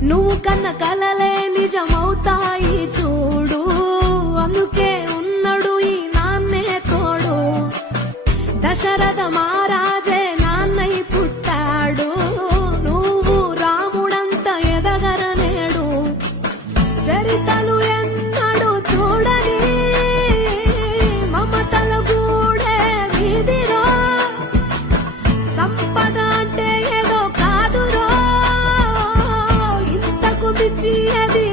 నువ్వు కన్న కలలే నిజమవుతాయి చూడు, అందుకే ఉన్నడు ఈ నాన్నే తోడు. దశరథ మహారాజే నాన్నై పుట్టాడు, నువ్వు రాముడంత ఎదగరనేడు. చరితలు ఎన్నడు చూడని మమతల గూడే వీధిలో, సంపద అంటే ఏదో కాదురో, ఇంతకు మించి అది